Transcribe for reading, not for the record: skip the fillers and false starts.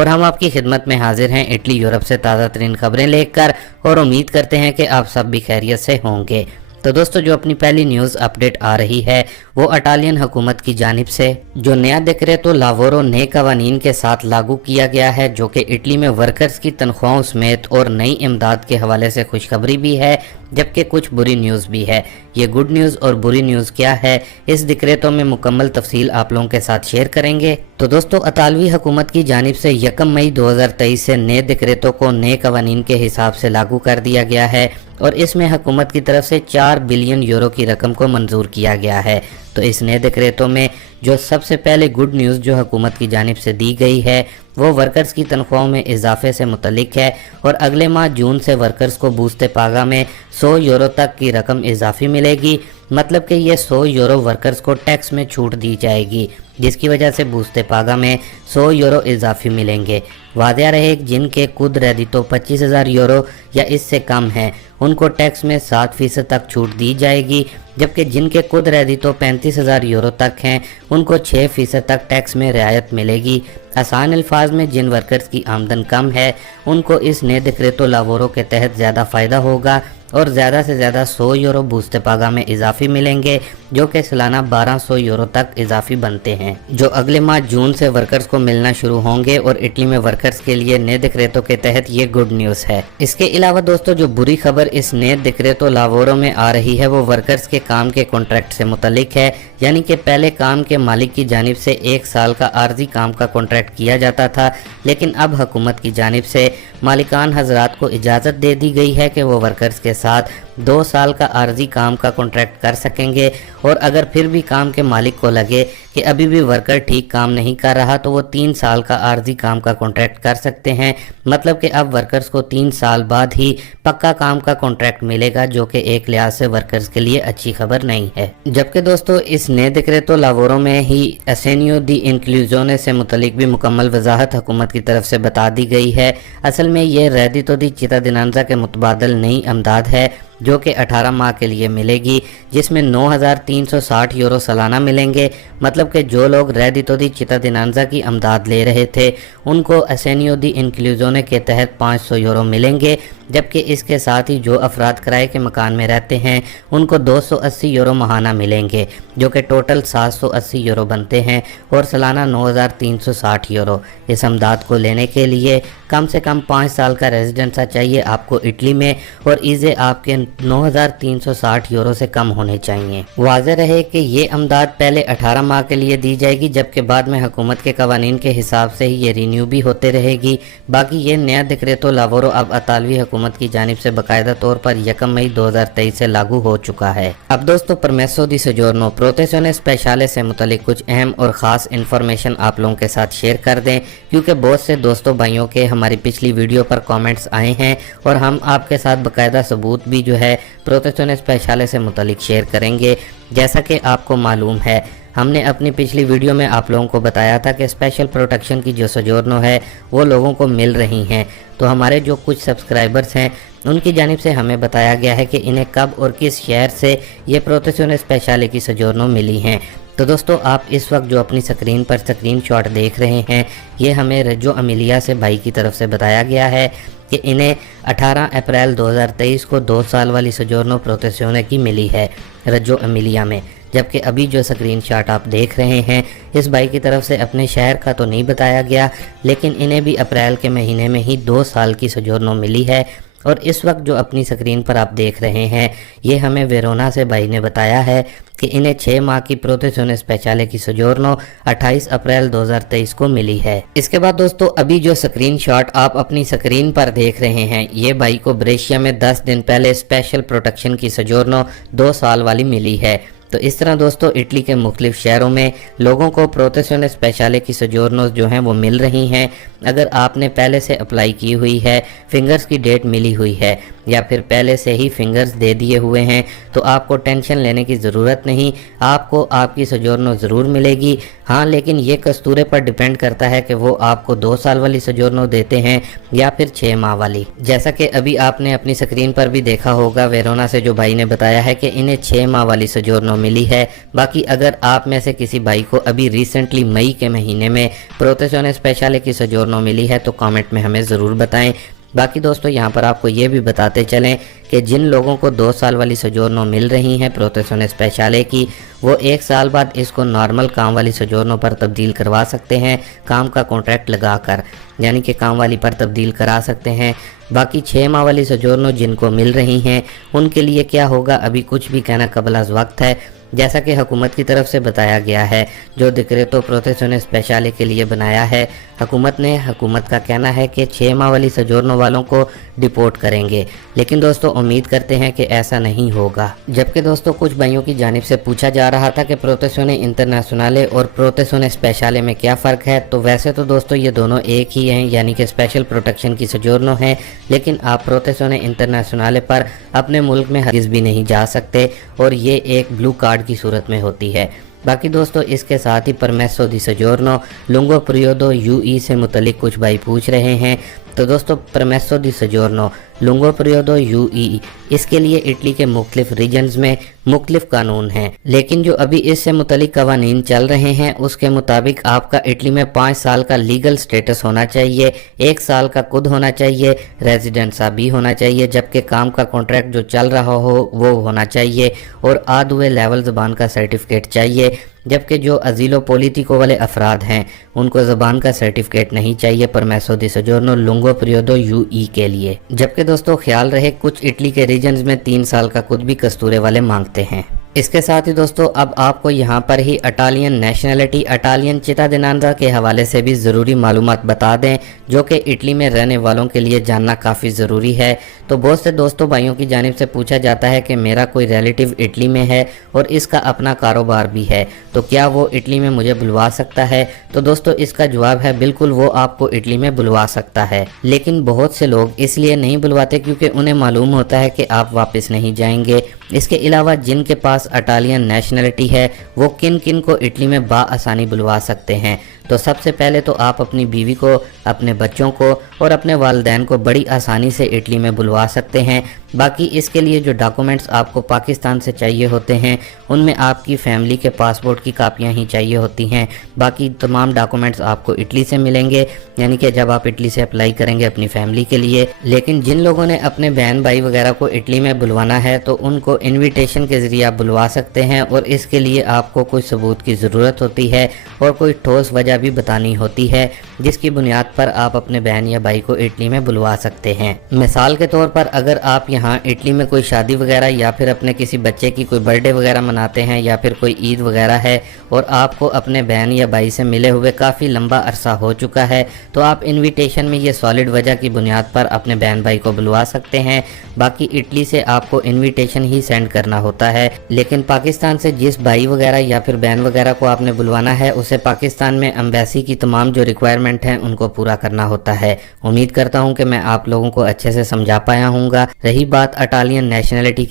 और हम आपकी खिदमत में हाजिर हैं इटली यूरोप से ताज़ा तरीन खबरें लेकर, और उम्मीद करते हैं कि आप सब भी खैरियत से होंगे। तो दोस्तों, जो अपनी पहली न्यूज़ अपडेट आ रही है वो इटालियन हुकूमत की जानिब से जो नया डिक्रेटो लावोरो नए कवानीन के साथ लागू किया गया है, जो कि इटली में वर्कर्स की तनख्वाहों समेत और नई इमदाद के हवाले से खुशखबरी भी है, जबकि कुछ बुरी न्यूज़ भी है। ये गुड न्यूज़ और बुरी न्यूज़ क्या है, इस डिक्रेटो में मुकम्मल तफसील आप लोगों के साथ शेयर करेंगे। तो दोस्तों, इतालवी हुकूमत की जानिब से 1 मई 2023 से नए डिक्रेटो को नए कवानीन के हिसाब से लागू कर दिया गया है, और इसमें हुकूमत की तरफ से 4 बिलियन यूरो की रकम को मंजूर किया गया है। तो इस नए डिक्रेटो में जो सबसे पहले गुड न्यूज़ जो हुकूमत की जानिब से दी गई है वो वर्कर्स की तनख्वाहों में इजाफे से मुतल्लिक है, और अगले माह जून से वर्कर्स को बूस्ते पागा में 100 यूरो तक की रकम इजाफी मिलेगी। मतलब कि ये 100 यूरो वर्कर्स को टैक्स में छूट दी जाएगी, जिसकी वजह से बूस्ते पागा में 100 यूरो इजाफी मिलेंगे। वादिया रहे जिनके कुद रेडितो 25,000 यूरो या इससे कम है उनको टैक्स में 7% तक छूट दी जाएगी, जबकि जिनके कुद रेडितो 35,000 यूरो तक हैं उनको 6% तक टैक्स में रियायत मिलेगी। आसान अल्फाज में जिन वर्कर्स की आमदन कम है उनको इस नए डिक्रेटो लावोरो के तहत ज़्यादा फ़ायदा होगा, और ज़्यादा से ज़्यादा 100 यूरो बूस्ते पागा में इजाफी मिलेंगे, जो कि सालाना 1200 यूरो तक इजाफी बनते हैं, जो अगले माह जून से वर्कर्स को मिलना शुरू होंगे। और इटली में वर्कर्स के लिए नए डिक्रेटो के तहत ये गुड न्यूज़ है। इसके अलावा दोस्तों, जो बुरी खबर इस नए डिक्रेटो लावोरो में आ रही है वो वर्कर्स के काम के कॉन्ट्रैक्ट से मुतल्लिक है। यानी कि पहले काम के मालिक की जानिब से 1 साल का आर्जी काम का कॉन्ट्रैक्ट किया जाता था, लेकिन अब हुकूमत की जानिब से मालिकान हजरात को इजाज़त दे दी गई है कि वो वर्कर्स के साथ 2 साल का आर्जी काम का कॉन्ट्रैक्ट कर सकेंगे। और अगर फिर भी काम के मालिक को लगे कि अभी भी वर्कर ठीक काम नहीं कर रहा तो वो 3 साल का आर्जी काम का कॉन्ट्रैक्ट कर सकते हैं। मतलब कि अब वर्कर्स को 3 साल बाद ही पक्का काम का कॉन्ट्रैक्ट मिलेगा, जो कि एक लिहाज से वर्कर्स के लिए अच्छी खबर नहीं है। जबकि दोस्तों, इस नए डिक्रेटो लावोरो में ही असेनियो दी इंक्लूजोने से मुतलिक भी मुकम्मल वजाहत हुकूमत की तरफ से बता दी गई है। असल में ये रेडितो दी चितादिनांजा के मुतबादल नई अमदाद है, जो कि 18 माह के लिए मिलेगी, जिसमें 9,360 यूरो सालाना मिलेंगे। मतलब कि जो लोग रेडितो दी चितादिनांजा की अमदाद ले रहे थे उनको असेनियो दी इंक्लूजोने के तहत 500 यूरो मिलेंगे, जबकि इसके साथ ही जो अफराद किराए के मकान में रहते हैं उनको 280 यूरो माहाना मिलेंगे, जो कि टोटल 780 यूरो बनते हैं, और सालाना 9,360 यूरो। इस अमदाद को लेने के लिए कम से कम 5 साल का रेजिडेंसा चाहिए आपको इटली में, और इसे आपके 9,360 यूरो से कम होने चाहिए। वाज़ेह रहे कि ये अमदाद पहले 18 माह के लिए दी जाएगी, जबकि बाद में हुकूमत के कवानीन के हिसाब से ही ये रिन्यू भी होते रहेगी। बाकी ये नया डिक्रेटो लावोरो अब इतालवी हुकूमत की जानिब से बाकायदा तौर पर 1 मई 2023 से लागू हो चुका है। अब दोस्तों, परमेसो दी सोजोर्नो प्रोटेzione स्पेशले से मुतलिक कुछ अहम और ख़ास इन्फॉर्मेशन आप लोगों के साथ शेयर कर दें, क्योंकि बहुत से दोस्तों भाइयों के हमारी पिछली वीडियो पर कमेंट्स आए हैं, और हम आपके साथ बाकायदा सबूत भी जो है प्रोटेzione स्पेशले से मुतलिक शेयर करेंगे। जैसा कि आपको मालूम है, हमने अपनी पिछली वीडियो में आप लोगों को बताया था कि स्पेशल प्रोटेक्शन की जो सोजोर्नो है वो लोगों को मिल रही हैं। तो हमारे जो कुछ सब्सक्राइबर्स हैं उनकी जानिब से हमें बताया गया है कि इन्हें कब और किस शहर से ये प्रोटेzione स्पेशले की सोजोर्नो मिली हैं। तो दोस्तों, आप इस वक्त जो अपनी स्क्रीन पर स्क्रीनशॉट देख रहे हैं, ये हमें रेजो एमिलिया से भाई की तरफ से बताया गया है कि इन्हें 18 अप्रैल 2023 को 2 साल वाली सोजोर्नो प्रोटेzione की मिली है रेजो एमिलिया में। जबकि अभी जो स्क्रीनशॉट आप देख रहे हैं, इस भाई की तरफ से अपने शहर का तो नहीं बताया गया, लेकिन इन्हें भी अप्रैल के महीने में ही 2 साल की सोजोर्नो मिली है। और इस वक्त जो अपनी स्क्रीन पर आप देख रहे हैं, ये हमें वेरोना से भाई ने बताया है कि इन्हें 6 माह की प्रोटेzione स्पेशले की सोजोर्नो 28 अप्रैल 2023 को मिली है। इसके बाद दोस्तों, अभी जो स्क्रीनशॉट आप अपनी स्क्रीन पर देख रहे हैं, ये भाई को ब्रेशिया में 10 दिन पहले स्पेशल प्रोटेक्शन की सोजोर्नो 2 साल वाली मिली है। तो इस तरह दोस्तों, इटली के मुख्तलिफ शहरों में लोगों को प्रोटेzione स्पेशले की सोजोर्नोज जो हैं वो मिल रही हैं। अगर आपने पहले से अप्लाई की हुई है, फिंगर्स की डेट मिली हुई है, یا پھر پہلے سے ہی فنگرز دے دیے ہوئے ہیں تو آپ کو ٹینشن لینے کی ضرورت نہیں، آپ کو آپ کی سوجورنو ضرور ملے گی۔ ہاں لیکن یہ کستورے پر ڈیپینڈ کرتا ہے کہ وہ آپ کو 2 سال والی سوجورنو دیتے ہیں یا پھر 6 ماہ والی۔ جیسا کہ ابھی آپ نے اپنی سکرین پر بھی دیکھا ہوگا، ویرونا سے جو بھائی نے بتایا ہے کہ انہیں 6 ماہ والی سوجورنو ملی ہے۔ باقی اگر آپ میں سے کسی بھائی کو ابھی ریسنٹلی مئی کے مہینے میں پروتیزونے اسپیشالے کی سوجورنو ملی ہے تو کامنٹ میں ہمیں ضرور بتائیں۔ باقی دوستو یہاں پر آپ کو یہ بھی بتاتے چلیں کہ جن لوگوں کو 2 سال والی سوجورنو مل رہی ہیں پروتیزونے اسپیشالے کی، وہ 1 سال بعد اس کو نارمل کام والی سوجورنو پر تبدیل کروا سکتے ہیں، کام کا کانٹریکٹ لگا کر، یعنی کہ کام والی پر تبدیل کرا سکتے ہیں۔ باقی 6 ماہ والی سوجورنو جن کو مل رہی ہیں ان کے لیے کیا ہوگا ابھی کچھ بھی کہنا قبل از وقت ہے۔ جیسا کہ حکومت کی طرف سے بتایا گیا ہے، جو ڈکریٹو پروتیزونے اسپیشالے کے لیے بنایا ہے حکومت کا کہنا ہے کہ 6 ماہ والی سوجورنو والوں کو ڈیپورٹ کریں گے، لیکن دوستو امید کرتے ہیں کہ ایسا نہیں ہوگا۔ جبکہ دوستو کچھ بھائیوں کی جانب سے پوچھا جا رہا تھا کہ پروتیزونے انٹرنیشنالے اور پروتیزونے اسپیشالے میں کیا فرق ہے، تو ویسے تو دوستو یہ دونوں ایک ہی ہیں، یعنی کہ اسپیشل پروٹیکشن کی سوجورنو ہیں، لیکن آپ پروتیزونے انٹرنیشنالے پر اپنے ملک میں ہرگز بھی نہیں جا سکتے اور یہ ایک بلو کارڈ کی صورت میں ہوتی ہے۔ باقی دوستو اس کے ساتھ ہی پرمیسو دی سوجورنو لنگو پریودو یو ای سے متعلق کچھ بھائی پوچھ رہے ہیں۔ تو دوستو پرمیسو دی سوجورنو لنگو پریودو یو ای اس کے لیے اٹلی کے مختلف ریجنز میں مختلف قانون ہیں، لیکن جو ابھی اس سے متعلق قوانین چل رہے ہیں اس کے مطابق آپ کا اٹلی میں 5 سال کا لیگل سٹیٹس ہونا چاہیے، 1 سال کا خود ہونا چاہیے، ریزیڈنسا بھی ہونا چاہیے، جبکہ کام کا کانٹریکٹ جو چل رہا ہو وہ ہونا چاہیے، اور آدھوے لیول زبان کا سرٹیفکیٹ چاہیے، جبکہ جو ازیلو پولیٹیکو والے افراد ہیں ان کو زبان کا سرٹیفکیٹ نہیں چاہیے پرمیسو دی سوجورنو لنگو پریودو یو ای کے لیے۔ جبکہ دوستو خیال رہے کچھ اٹلی کے ریجنز میں 3 سال کا خود بھی کستورے والے مانگتے ہیں۔ اس کے ساتھ ہی دوستو اب آپ کو یہاں پر ہی اٹالین نیشنلٹی اٹالین چٹادینانزا کے حوالے سے بھی ضروری معلومات بتا دیں، جو کہ اٹلی میں رہنے والوں کے لیے جاننا کافی ضروری ہے۔ تو بہت سے دوستوں بھائیوں کی جانب سے پوچھا جاتا ہے کہ میرا کوئی ریلیٹیو اٹلی میں ہے اور اس کا اپنا کاروبار بھی ہے، تو کیا وہ اٹلی میں مجھے بلوا سکتا ہے؟ تو دوستو اس کا جواب ہے بالکل وہ آپ کو اٹلی میں بلوا سکتا ہے، لیکن بہت سے لوگ اس لیے نہیں بلواتے کیونکہ انہیں معلوم ہوتا ہے کہ آپ واپس نہیں جائیں گے۔ اس کے علاوہ جن کے پاس اٹالین نیشنلٹی ہے وہ کن کن کو اٹلی میں بآسانی بلوا سکتے ہیں؟ تو سب سے پہلے تو آپ اپنی بیوی کو، اپنے بچوں کو اور اپنے والدین کو بڑی آسانی سے اٹلی میں بلوا سکتے ہیں۔ باقی اس کے لیے جو ڈاکومنٹس آپ کو پاکستان سے چاہیے ہوتے ہیں ان میں آپ کی فیملی کے پاسپورٹ کی کاپیاں ہی چاہیے ہوتی ہیں، باقی تمام ڈاکومنٹس آپ کو اٹلی سے ملیں گے، یعنی کہ جب آپ اٹلی سے اپلائی کریں گے اپنی فیملی کے لیے۔ لیکن جن لوگوں نے اپنے بہن بھائی وغیرہ کو اٹلی میں بلوانا ہے تو ان کو انویٹیشن کے ذریعے آپ بلوا سکتے ہیں، اور اس کے لیے آپ کو کوئی ثبوت کی ضرورت ہوتی ہے اور کوئی ٹھوس وجہ بھی بتانی ہوتی ہے جس کی بنیاد پر آپ اپنے بہن یا بھائی کو اٹلی میں بلوا سکتے ہیں۔ مثال کے طور پر اگر آپ یہاں اٹلی میں کوئی شادی وغیرہ یا پھر اپنے کسی بچے کی کوئی برتھ ڈے وغیرہ مناتے ہیں یا پھر کوئی عید وغیرہ ہے اور آپ کو اپنے بہن یا بھائی سے ملے ہوئے کافی لمبا عرصہ ہو چکا ہے، تو آپ انویٹیشن میں یہ سالڈ وجہ کی بنیاد پر اپنے بہن بھائی کو بلوا سکتے ہیں۔ باقی اٹلی سے آپ کو انویٹیشن ہی سینڈ کرنا ہوتا ہے، لیکن پاکستان سے جس بھائی وغیرہ یا پھر بہن وغیرہ کو آپ نے بلوانا ہے اسے پاکستان میں ایمبیسی کی تمام جو ریکوائرمنٹ ہیں ان کو پورا کرنا ہوتا ہے۔ امید کرتا ہوں کہ میں آپ لوگوں کو اچھے سے سمجھا پایا ہوں گا۔ رہی بات اٹالین نیشنلٹی